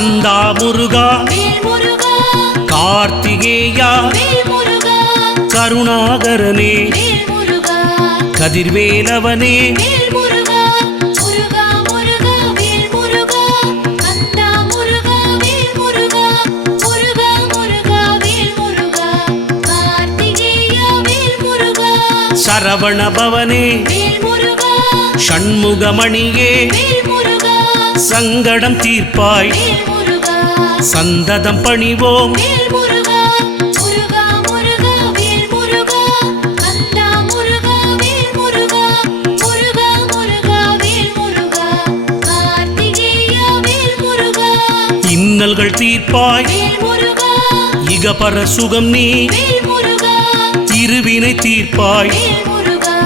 கந்தா முருகா வேல் முருகா கார்த்திகேயா வேல் முருகா கருணாகரனே வேல் முருகா கதிர்வேலவனே வேல் முருகா முருகா முருகா வேல் முருகா கந்தா முருகா வேல் முருகா முருகா முருகா வேல் முருகா கார்த்திகேயா வேல் முருகா சரவண பவனே வேல் முருகா ஷண்முகமணியே வேல் முருகா சங்கடம் தீர்ப்பாய் வேல் முருகா சந்ததம் பணிவோம் வேல் முருகா முருகா முருகா வேல் முருகா கந்தா முருகா வேல் முருகா முருகா முருகா வேல் முருகா கார்த்திகேயா வேல் முருகா இன்னல்கள் தீர்ப்பாய் வேல் முருகா இகபர சுகம் நீ வேல் முருகா இருவினை தீர்ப்பாய் வேல் முருகா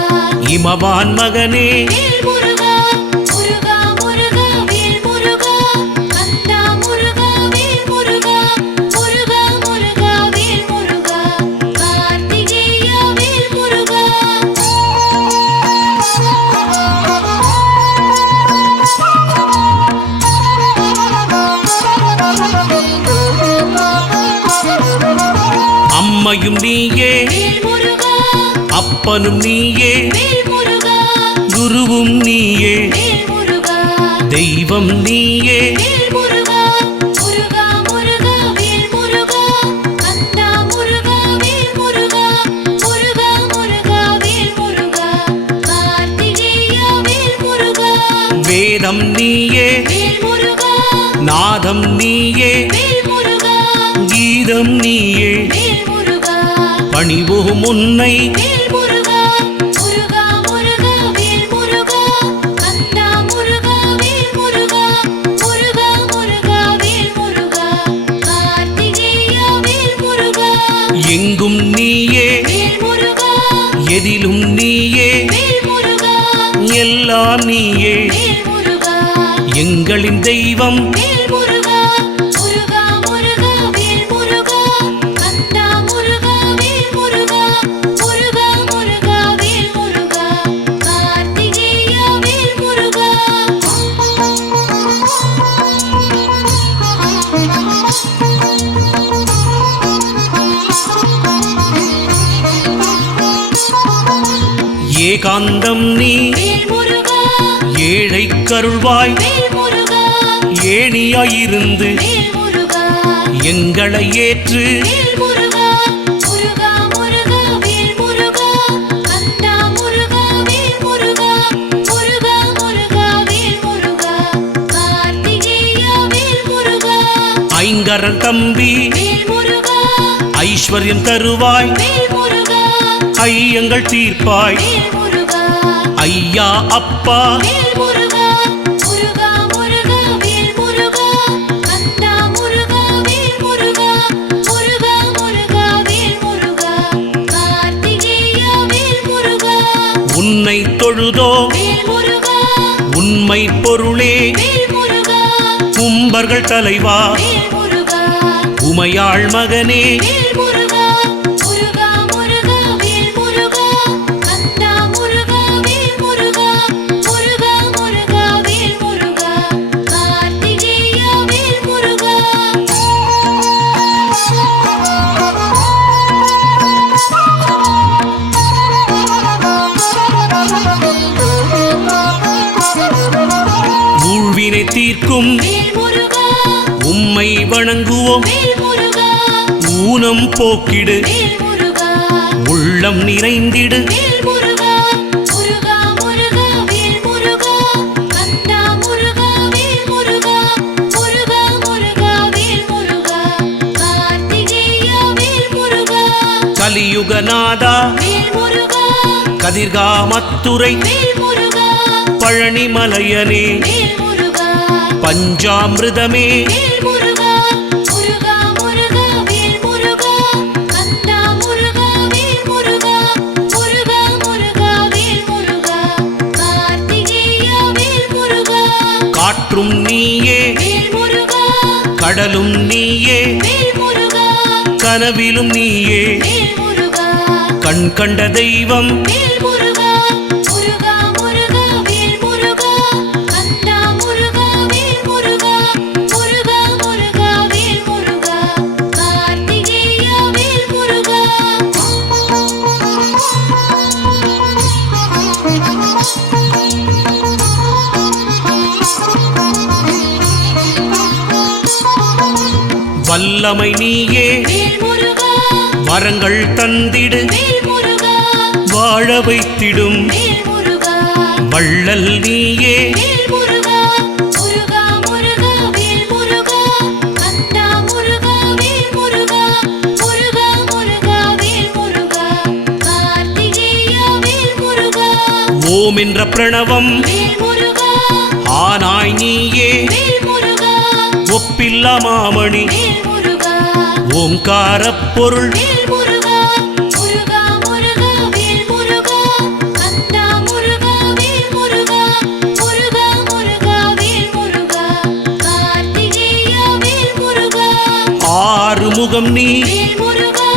இமவான் மகனே வேல் முருகா முருகா முருகா வேல் முருகா கந்தா முருகா வேல் முருகா முருகா முருகா வேல் முருகா கார்த்திகேயா வேல் முருகா அம்மையும் நீயே வேல் முருகா அப்பனும் நீயே வேல் முருகா குருவும் நீயே வேல் முருகா தெய்வம் நீயே வேல் முருகா முருகா முருகா வேல் முருகா கந்தா முருகா வேல் முருகா முருகா முருகா வேல் முருகா கார்த்திகேயா வேல் முருகா வேதம் நீயே வேல் முருகா நாதம் நீயே வேல் முருகா கீதம் நீயே வேல் முருகா பணிவோம் உன்னை வேல் முருகா முருகா முருகா வேல் முருகா கந்தா முருகா வேல் முருகா முருகா முருகா வேல் முருகா கார்த்திகேயா வேல் முருகா எங்கும் நீயே வேல் முருகா எதிலும் நீயே வேல் முருகா எல்லாம் நீயே வேல் முருகா எங்களின் தெய்வம் வேல் முருகா முருகா முருகா வேல் முருகா கந்தா முருகா வேல் முருகா முருகா முருகா வேல் முருகா கார்த்திகேயா வேல் முருகா ஏகாந்தம் நீ வேல் முருகா ஏழை கருள்வாய் வேல் முருகா ஏணியாயிருந்து வேல் முருகா எங்களை ஏற்று வேல் முருகா முருகா முருகா வேல் முருகா கந்தா முருகா வேல் முருகா முருகா முருகா வேல் முருகா கார்த்திகேயா வேல் முருகா ஐங்கரன் தம்பி வேல் முருகா ஐஸ்வர்யம் தருவாய் வேல் முருகா ஐயங்கள் தீர்ப்பாய் வேல் முருகா ஐயா அப்பா வேல் முருகா முருகா முருகா வேல் முருகா கந்தா முருகா வேல் முருகா முருகா முருகா வேல் முருகா கார்த்திகேயா வேல் முருகா உன்னை தொழுதோ வேல் முருகா உண்மை பொருளே வேல் முருகா கும்பர்கள் தலைவா வேல் முருகா உமையாள் மகனே வேல் முருகா முருகா முருகா வேல் முருகா கந்தா முருகா வேல் முருகா முருகா முருகா வேல் முருகா கார்த்திகேயா வேல் முருகா ஊழ்வினை தீர்க்கும் வேல் முருகா உம்மை வணங்குவோம் வேல் முருகா ஊனம் போக்கிடு வேல் முருகா உள்ளம் நிறைந்திடு வேல் முருகா முருகா முருகா வேல் முருகா கந்தா முருகா வேல் முருகா முருகா முருகா வேல் முருகா கார்த்திகேயா வேல் முருகா கலியுகநாதா வேல் முருகா கதிர்காமத்துறை வேல் முருகா பழனிமலையனே வேல் முருகா பஞ்சாமிர்தமே வேல் முருகா முருகா முருகா வேல் முருகா கந்தா முருகா வேல் முருகா முருகா முருகா வேல் முருகா கார்த்திகேயா வேல் முருகா காற்றும் நீயே வேல் முருகா கடலும் நீயே வேல் முருகா கனவிலும் நீயே வேல் முருகா கண் கண்ட தெய்வம் வேல் முருகா முருகா முருகா வேல் முருகா கந்தா முருகா வேல் முருகா முருகா வல்லமை நீயே வேல் முருகா வரங்கள் தந்திடு வேல் முருகா வாழ வைத்திடும் வேல் முருகா வள்ளல் நீயே வேல் முருகா முருகா முருகா வேல் முருகா கந்தா முருகா வேல் முருகா முருகா முருகா வேல் முருகா கார்த்திகேயா வேல் முருகா ஓம் என்ற பிரணவம் வேல் முருகா ஆனாய் நீயே வேல் முருகா ஒப்பில்லா மாமணி வேல் முருகா ஓங்காரப் பொருள் வேல் முருகா முருகா முருகா வேல் முருகா கந்தா முருகா வேல் முருகா முருகா முருகா வேல் முருகா கார்த்திகேயா வேல் முருகா ஆறுமுகம் நீ வேல் முருகா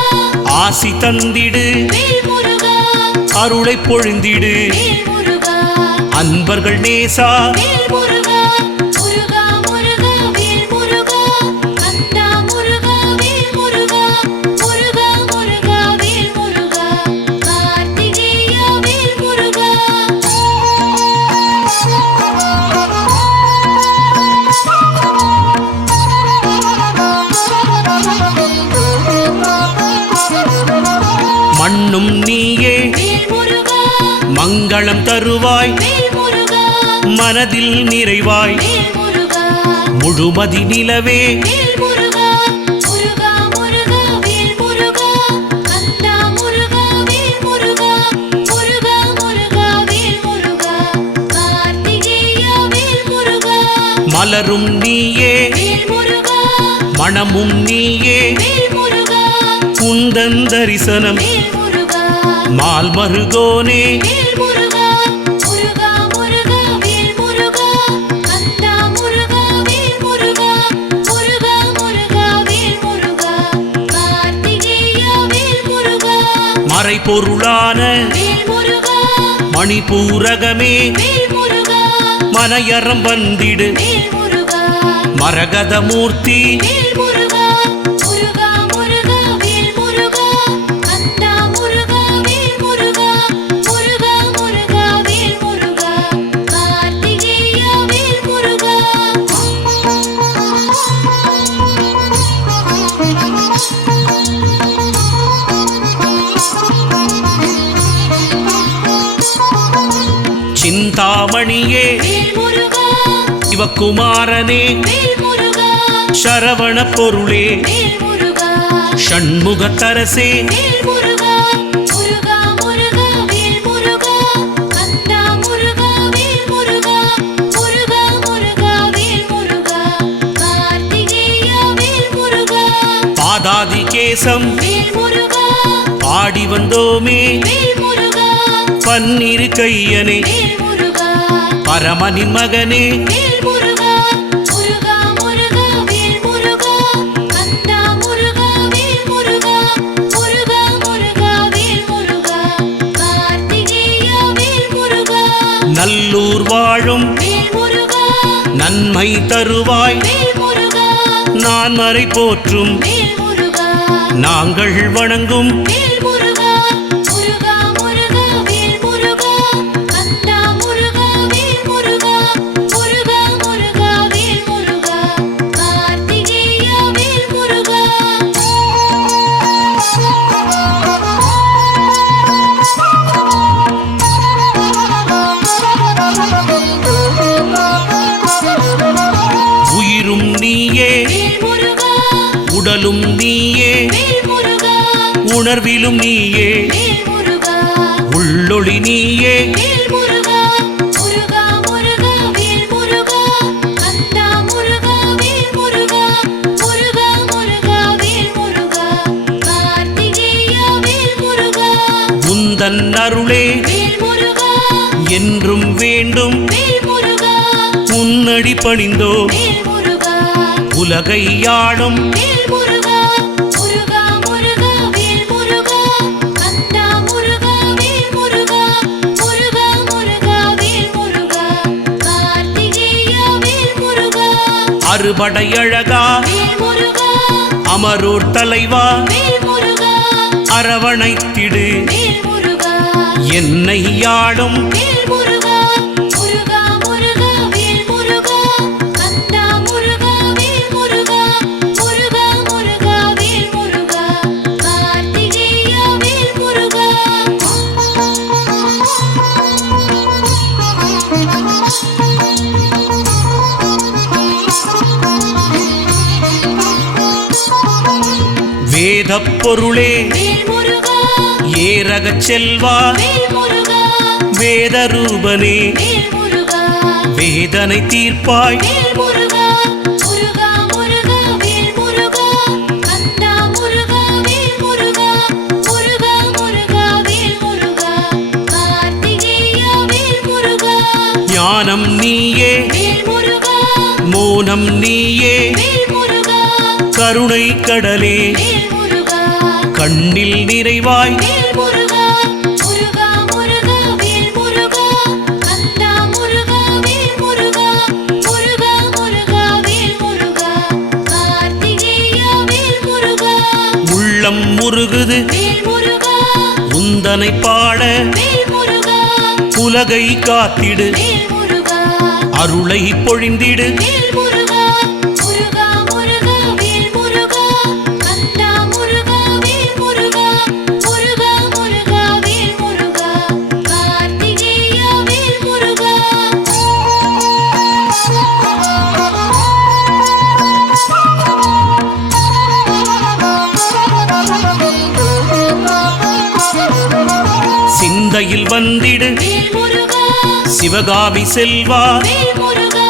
ஆசி தந்திடு வேல் முருகா அருளை பொழிந்திடு வேல் முருகா அன்பர்கள் நேசா வேல் முருகா முருகா முருகா வேல் முருகா கந்தா முருகா வேல் முருகா முருகா முருகா வேல் முருகா கார்த்திகேயா வேல் முருகா மண்ணும் நீயே வேல் முருகா மங்களம் தருவாய் வேல் முருகா மனதில் நிறைவாய் வேல் முருகா முழுமதி நிலவே வேல் முருகா முருகா முருகா வேல் முருகா கந்தா முருகா வேல் முருகா முருகா முருகா வேல் முருகா கார்த்திகேயா வேல் முருகா மலரும் நீயே வேல் முருகா மணமும் நீயே வேல் முருகா குந்தன் தரிசனம் வேல் முருகா மால் மருகோனே வேல் முருகா முருகா முருகா வேல் முருகா கந்தா முருகா வேல் முருகா முருகா முருகா வேல் முருகா கார்த்திகேயா வேல் முருகா மறைபொருளான வேல் முருகா மணிபூரகமே வேல் முருகா மனையறம் வந்திடு வேல் முருகா மரகதமூர்த்தி வேல் முருகா முருகா முருகா வேல் முருகா கந்தா முருகா வேல் முருகா முருகா முருகா வேல் முருகா கார்த்திகேயா வேல் முருகா சிந்தாமணியே வேல் முருகா சிவகுமாரனே வேல் முருகா சரவண பொருளே வேல் முருகா ஷண்முகத்தரசே வேல் முருகா முருகா முருகா வேல் முருகா கந்தா முருகா வேல் முருகா முருகா முருகா வேல் முருகா கார்த்திகேயா வேல் முருகா பாதாதி கேசம் வேல் முருகா பாடி வந்தோமே வேல் முருகா பன்னிரு கையனே வேல் முருகா பரமனின் மகனே வேல் முருகா முருகா முருகா வேல் முருகா கந்தா முருகா வேல் முருகா முருகா முருகா வேல் முருகா கார்த்திகேயா வேல் முருகா நல்லூர் வாழும் வேல் முருகா நன்மை தருவாய் வேல் முருகா நான் மறை போற்றும் வேல் முருகா நாங்கள் வணங்கும் வேல் முருகா முருகா முருகா வேல் முருகா கந்தா முருகா வேல் முருகா முருகா முருகா வேல் முருகா கார்த்திகேயா வேல் முருகா உயிரும் நீயே வேல் முருகா உடலும் நீயே வேல் முருகா உணர்விலும் நீயே வேல் முருகா உள்ளொளி நீயே வேல் முருகா முருகா முருகா வேல் முருகா கந்தா முருகா வேல் முருகா முருகா முருகா வேல் முருகா கார்த்திகேயா வேல் முருகா உந்தன் அருளே வேல் முருகா என்றும் வேண்டும் வேல் முருகா உன்னடி பணிந்தோ வேல் முருகா உலகை யாழும் வேல் முருகா முருகா முருகா வேல் முருகா கந்தா முருகா வேல் முருகா முருகா முருகா வேல் முருகா கார்த்திகேயா வேல் முருகா அறுபடையழகா வேல் முருகா அமரோர் தலைவா வேல் முருகா அரவணைத்திடு வேல் முருகா என்னை யாழும் வேல் முருகா முருகா முருகா வேல் முருகா கந்தா முருகா வேல் முருகா முருகா வேதப் பொருளே வேல் முருகா ஏரகச் செல்வா வேல் முருகா வேத ரூபனே வேல் முருகா வேதனை தீர்ப்பாய் வேல் முருகா முருகா முருகா வேல் முருகா கந்தா முருகா வேல் முருகா முருகா முருகா வேல் முருகா கார்த்திகேயா வேல் முருகா ஞானம் நீயே வேல் முருகா மோனம் நீயே வேல் முருகா கருணை கடலே வேல் முருகா கண்ணில் நிறைவாய் வேல் முருகா முருகா முருகா வேல் முருகா கந்தா முருகா வேல் முருகா முருகா முருகா வேல் முருகா கார்த்திகேயா வேல் முருகா உள்ளம் முருகுது வேல் முருகா உந்தனை பாட வேல் முருகா உலகை காத்திடு வேல் முருகா அருளை பொழிந்திடு வேல் முருகா முருகா முருகா வேல் முருகா கந்தா முருகா வேல் முருகா முருகா முருகா வேல் முருகா கார்த்திகேயா வேல் முருகா சிந்தையில் வந்திடு வேல் முருகா சிவகாமி செல்வா வேல் முருகா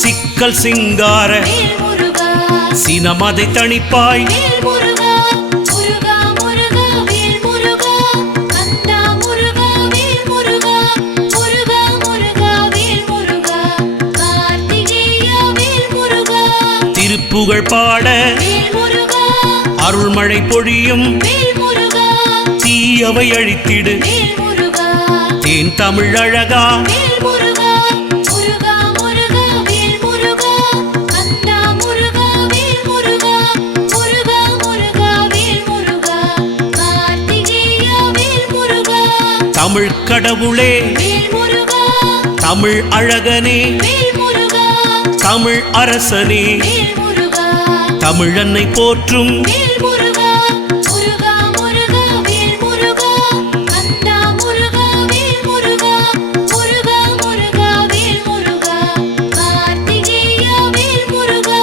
சிக்கல் சிங்கார வேல் முருகா சினமதை தணிப்பாய் வேல் முருகா முருகா முருகா வேல் முருகா கந்தா முருகா வேல் முருகா முருகா முருகா வேல் முருகா கார்த்திகேயா வேல் முருகா திருப்புகழ் பாட வேல் முருகா அருள்மழை பொழியும் வேல் முருகா தீயவை அழித்திடு வேல் முருகா தேன் தமிழ் அழகா வேல் முருகா முருகா முருகா வேல் முருகா கந்தா முருகா வேல் முருகா முருகா முருகா வேல் முருகா கார்த்திகேயா வேல் முருகா தமிழ் கடவுளே வேல் முருகா தமிழ் அழகனே வேல் முருகா தமிழ் அரசனே வேல் முருகா தமிழன்னை போற்றும் வேல் முருகா முருகா முருகா வேல் முருகா கந்தா முருகா வேல் முருகா முருகா முருகா வேல் முருகா கார்த்திகேயா வேல் முருகா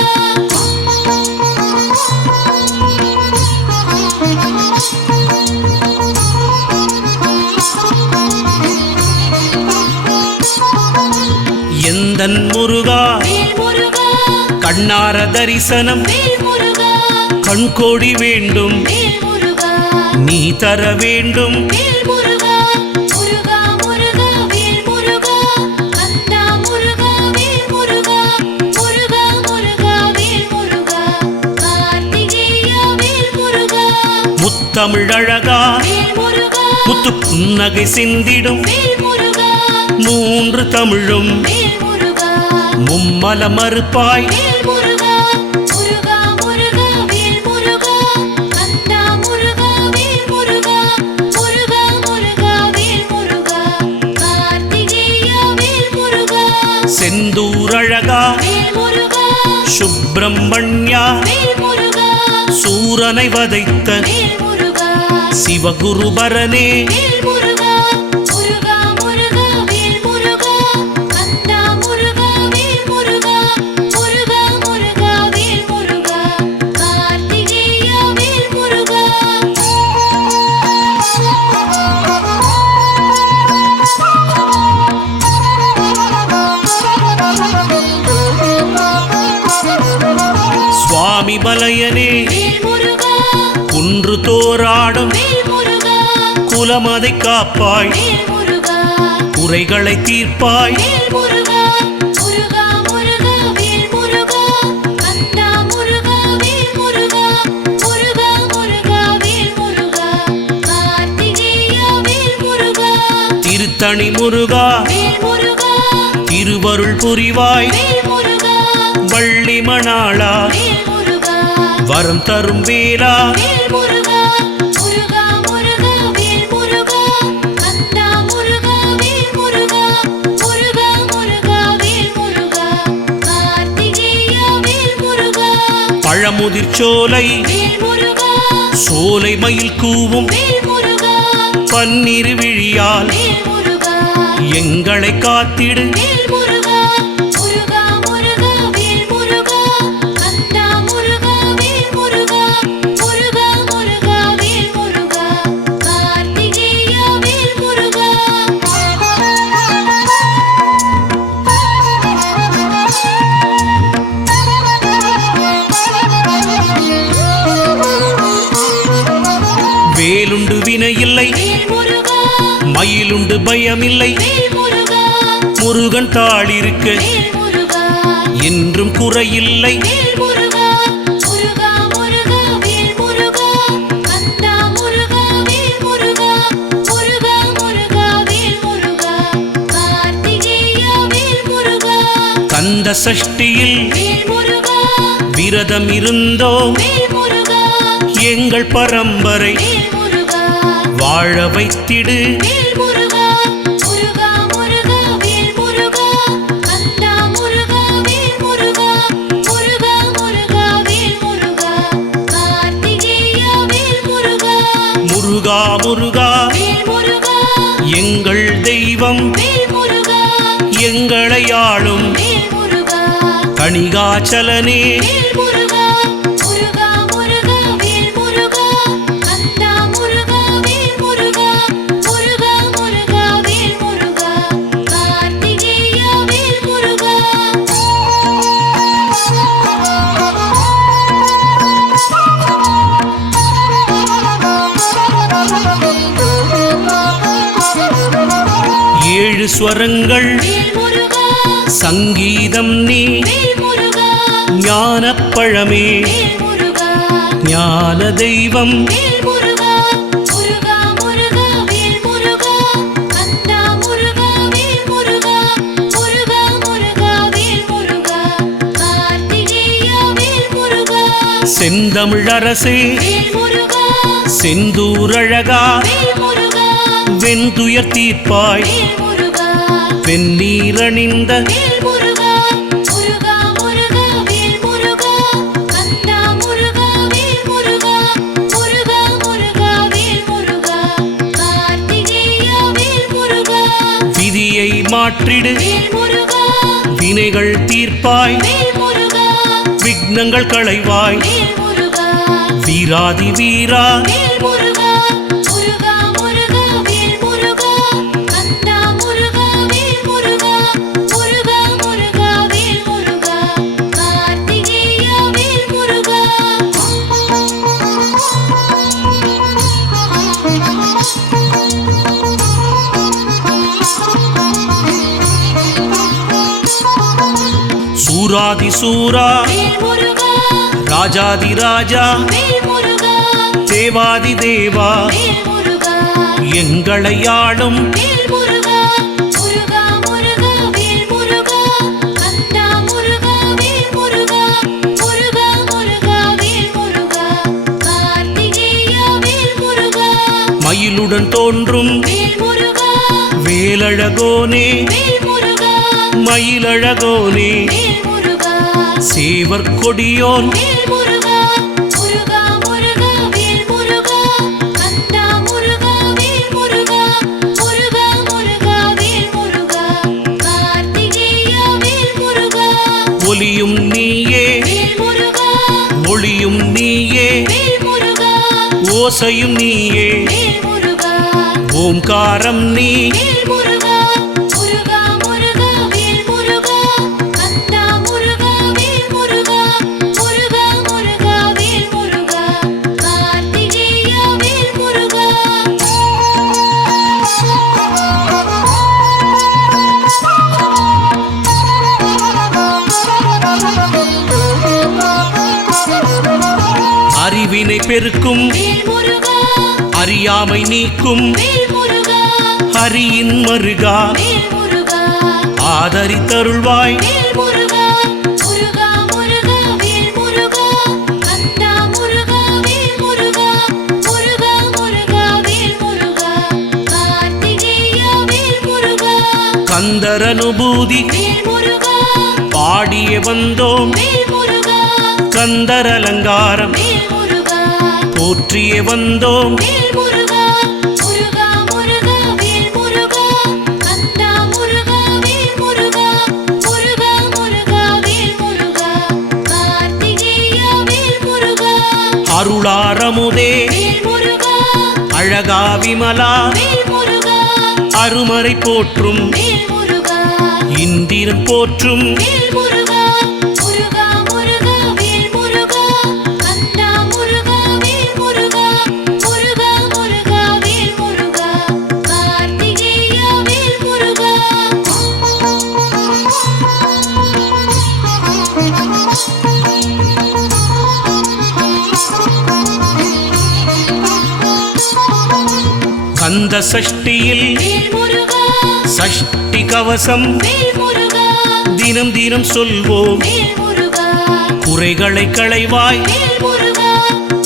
எந்தன் முருகா வேல் முருகா கண்ணார தரிசனம் வேல் முருகா கண்கோடி வேண்டும் வேல் முருகா நீ தர வேண்டும் வேல் முருகா முருகா முருகா வேல் முருகா கந்தா முருகா வேல் முருகா முருகா முருகா வேல் முருகா கார்த்திகேயா வேல் முருகா முத்தமிழ் அழகா வேல் முருகா முத்து புன்னகை சிந்திடும் வேல் முருகா மூன்று தமிழும் வேல் முருகா மும்மல மறுப்பாய் வேல் முருகா முருகா முருகா வேல் முருகா கந்தா முருகா வேல் முருகா முருகா முருகா வேல் முருகா கார்த்திகேயா வேல் முருகா செந்தூர் அழகா வேல் முருகா சுப்பிரமணியா வேல் முருகா சூரனை வதைத்த வேல் முருகா சிவகுருபரனே வேல் முருகா முருகா முருகா வேல் முருகா கந்தா முருகா வேல் முருகா முருகா முருகா வேல் முருகா கார்த்திகேயா வேல் முருகா சுவாமி மலையனே வேல் முருகா குன்று தோராடும் வேல் முருகா குலமதை காப்பாய் வேல் முருகா குறைகளை தீர்ப்பாய் வேல் முருகா முருகா முருகா வேல் முருகா கந்தா முருகா வேல் முருகா முருகா முருகா வேல் முருகா கார்த்திகேயா வேல் முருகா திருத்தணி முருகா வேல் முருகா திருவருள் புரிவாய் வேல் முருகா வள்ளி மணாளா வேல் முருகா வரம் தரும் வேலா வேல் முருகா முருகா முருகா வேல் முருகா கந்தா முருகா வேல் முருகா முருகா முருகா வேல் முருகா கார்த்திகேயா வேல் முருகா பழமுதிர் சோலை வேல் முருகா சோலை மயில் கூவும் வேல் முருகா பன்னிரு விழியால் வேல் முருகா எங்களை காத்திடு வேல் முருகா முருகா முருகா வேல் முருகா கந்தா முருகா வேல் முருகா முருகா மயிலுண்டு பயமில்லை வேல் முருகா முருகன் தாளிருக்க வேல் முருகா என்றும் குறையில்லை வேல் முருகா முருகா முருகா வேல் முருகா கந்தா முருகா வேல் முருகா முருகா முருகா வேல் முருகா கார்த்திகேயா வேல் முருகா கந்த சஷ்டியில் வேல் முருகா விரதம் இருந்தோம் வேல் முருகா எங்கள் பரம்பரை வேல் முருகா வாழ வைத்திடு வேல் முருகா முருகா முருகா வேல் முருகா கந்தா முருகா வேல் முருகா முருகா முருகா வேல் முருகா கார்த்திகேயா வேல் முருகா முருகா முருகா வேல் முருகா எங்கள் தெய்வம் வேல் முருகா எங்களை ஆளும் வேல் முருகா கணிகாச்சலனே வேல் முருகா முருகா முருகா வேல் முருகா கந்தா முருகா வேல் முருகா முருகா முருகா வேல் முருகா கார்த்திகேயா வேல் முருகா ஏழு ஸ்வரங்கள் வேல் முருகா சங்கீதம் நீ வேல் முருகா ஞானப்பழமே வேல் முருகா ஞான தெய்வம் வேல் முருகா முருகா முருகா வேல் முருகா கந்தா முருகா வேல் முருகா முருகா முருகா வேல் முருகா கார்த்திகேயா வேல் முருகா செந்தமிழரசே வேல் முருகா செந்தூரழகா வேல் முருகா வெந்துயர் தீர்ப்பாய் வேல் முருகா வெந்நீரணிந்த வேல் முருகா முருகா முருகா வேல் முருகா கந்தா முருகா வேல் முருகா முருகா முருகா வேல் முருகா கார்த்திகேயா வேல் முருகா விதியை மாற்றிடு வேல் முருகா வினைகள் தீர்ப்பாய் வேல் முருகா விக்னங்கள் களைவாய் வேல் முருகா வீராதி வீரா வேல் முருகா முருகா முருகா வேல் முருகா கந்தா முருகா வேல் முருகா முருகா முருகா வேல் முருகா கார்த்திகேயா வேல் முருகா சூராதி சூரா வேல் முருகா ராஜாதி ராஜா வேல் முருகா தேவாதி தேவா வேல் முருகா எங்களை ஆளும் வேல் முருகா முருகா முருகா வேல் முருகா கந்தா முருகா வேல் முருகா முருகா முருகா வேல் முருகா கார்த்திகேயா வேல் முருகா மயிலுடன் தோன்றும் வேல் முருகா வேலழகோனே வேல் முருகா மயிலழகோனே வேல் முருகா சேவர் கொடியோன் வேல் முருகா முருகா முருகா வேல் முருகா கந்தா முருகா வேல் முருகா முருகா முருகா வேல் முருகா கார்த்திகேயா வேல் முருகா ஒலியும் நீயே வேல் முருகா ஒளியும் நீயே வேல் முருகா ஓசையும் நீயே வேல் முருகா ஓம்காரம் நீ வேல் முருகா முருகா முருகா வேல் முருகா கந்தா முருகா வேல் முருகா முருகா முருகா வேல் முருகா கார்த்திகேயா வேல் முருகா அறிவினை பெருக்கும் வேல் முருகா அறியாமை நீக்கும் வேல் முருகா ஹரியின் மருகா வேல் முருகா ஆதரித்தருள்வாய் வேல் முருகா முருகா முருகா வேல் முருகா கந்தா முருகா வேல் முருகா முருகா முருகா வேல் முருகா கார்த்திகேயா வேல் முருகா கந்தரனுபூதி வேல் முருகா பாடிய வந்தோம் வேல் முருகா கந்தர் அலங்காரம் வேல் முருகா போற்றிய வந்தோம் வேல் முருகா முருகா முருகா வேல் முருகா கந்தா முருகா வேல் முருகா முருகா முருகா வேல் முருகா கார்த்திகேயா வேல் முருகா அருளாரமுதே வேல் முருகா அழகா விமலா வேல் முருகா அருமறை போற்றும் வேல் முருகா இந்திரன் போற்றும் வேல் முருகா முருகா முருகா வேல் முருகா கந்தா முருகா வேல் முருகா முருகா முருகா வேல் முருகா கார்த்திகேயா கந்த சஷ்டியில் வேல் முருகா சஷ்டி கவசம் வேல் முருகா தினம் தினம் சொல்வோம் வேல் முருகா குறைகளை களைவாய் வேல் முருகா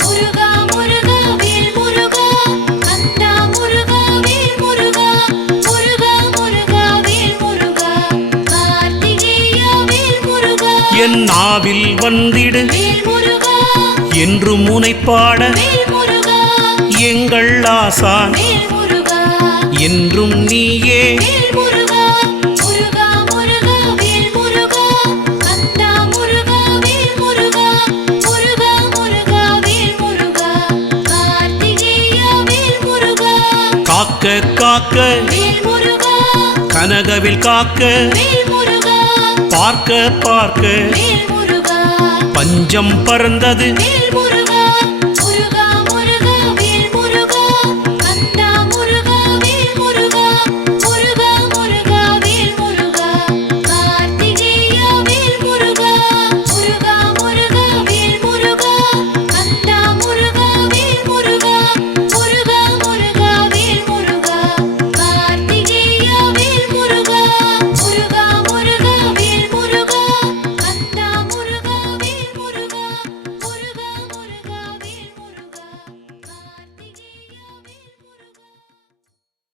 முருகா முருகா வேல் முருகா கந்தா முருகா வேல் முருகா முருகா முருகா வேல் முருகா கார்த்திகேயா வேல் முருகா என் நாவில் வந்திடு வேல் முருகா என்றும் முனைப்பாட வேல் முருகா எங்கள் ஆசான் வேல் முருகா என்றும் நீயே வேல் முருகா முருகா முருகா வேல் முருகா கந்தா முருகா வேல் முருகா முருகா முருகா வேல் முருகா கார்த்திகேயா வேல் முருகா காக்க காக்க வேல் முருகா கனகவில் காக்க வேல் முருகா பார்க்க பார்க்க வேல் முருகா பஞ்சம் பறந்தது வேல் முருகா